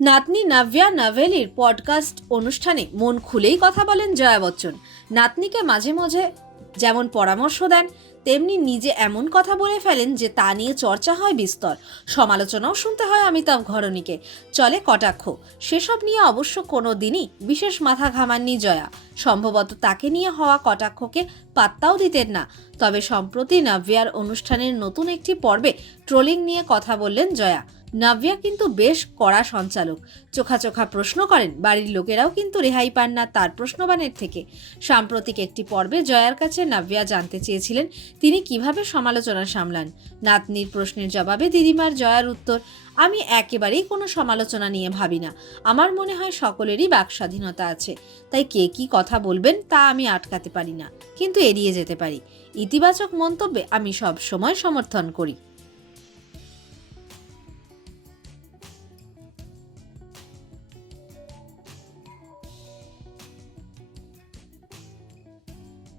নাতনি নাভিয়া নাভেলির পডকাস্ট অনুষ্ঠানে মন খুলেই কথা বলেন জয়া বচ্চন। নাতনিকে মাঝে মাঝে যেমন পরামর্শ দেন, তেমনি নিজে এমন কথা বলে ফেলেন যে তা নিয়ে চর্চা হয় বিস্তর। সমালোচনাও শুনতে হয় অমিতাভ ঘরণীকে। চলে কটাক্ষ। সেসব নিয়ে অবশ্য কোনো দিনই বিশেষ মাথা ঘামাননি জয়া। সম্ভবত তাকে নিয়ে হওয়া কটাক্ষকে পাত্তাও দিতেন না। তবে সম্প্রতি নাভিয়ার অনুষ্ঠানের নতুন একটি পর্বে ট্রোলিং নিয়ে কথা বললেন জয়া। নাভিয়া কিন্তু বেশ কড়া সঞ্চালক। চোখা চোখা প্রশ্ন করেন, বাড়ির লোকেরাও কিন্তু রেহাই পান না তার প্রশ্নবানের থেকে। সাম্প্রতিক একটি পর্বে জয়ার কাছে নাভিয়া জানতে চেয়েছিলেন, তিনি কীভাবে সমালোচনা সামলান? নাতনির প্রশ্নের জবাবে দিদিমার জয়ার উত্তর, আমি একেবারেই কোনো সমালোচনা নিয়ে ভাবি না। আমার মনে হয় সকলেরই বাক স্বাধীনতা আছে। তাই কে কি কথা বলবেন তা আমি আটকাতে পারি না, কিন্তু এড়িয়ে যেতে পারি। ইতিবাচক মন্তব্যে আমি সব সময় সমর্থন করি।